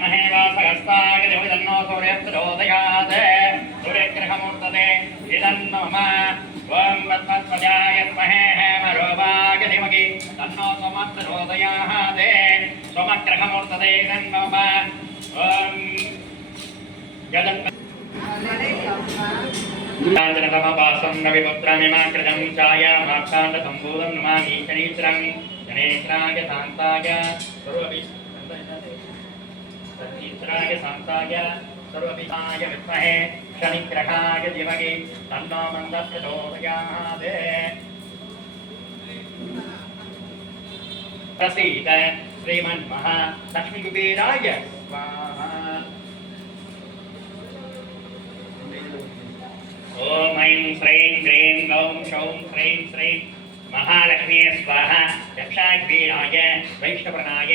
महेवासहस्ताय देवदन्नो सूर्यप्रचोदयात् सूर्यग्रहमूर्तते इदन्नमः ओं तत्त्वजाय विद्महे हेमरूपाय धीमहि तन्नो सोमः प्रचोदयात् सोमग्रहमूर्तते इदन्नमः ओं यदन्नमपासं रविपुत्रमिमाकृतं छायामाक्षाण्डसम्भूतं नमामि शनीश्वरं शनेश्वराय शान्ताय सर्वविश्राय शान्ताय सर्वविधाय विद्महे शनिग्रहाय धीमहि तन्नो मन्दः प्रचोदयात् प्रसीद श्रीमन्महालक्ष्मीकुबेराय स्वाहा। ओम ऐं श्रीं क्रीं गौं शौं ह्रीं श्रीं महालक्ष्मी स्वाहा। यक्षाग्वीराय वैष्णवनाय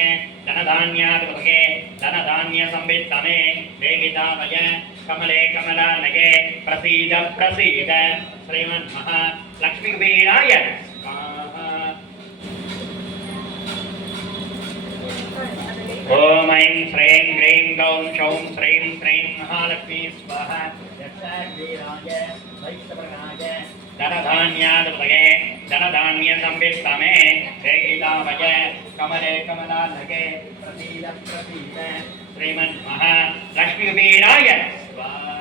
धनधान्याधिपतये धनधान्यसंवित्तमे वेगितामय कमले कमलालये प्रसीद प्रसीद श्रीमन्महालक्ष्मीकुबेराय स्वाहा। ओम ऐं श्रीं क्रीं गौं शौं ह्रीं श्रीं महालक्ष्मी स्वाहा। यक्षाग्वीराय वैष्णवनाय धनधान्याधिपतये धनधान्यसंवित्तमे वेगितामय कमले कमलालये प्रसीद प्रसीद श्रीमन्महालक्ष्मीकुबेराय स्वाहा।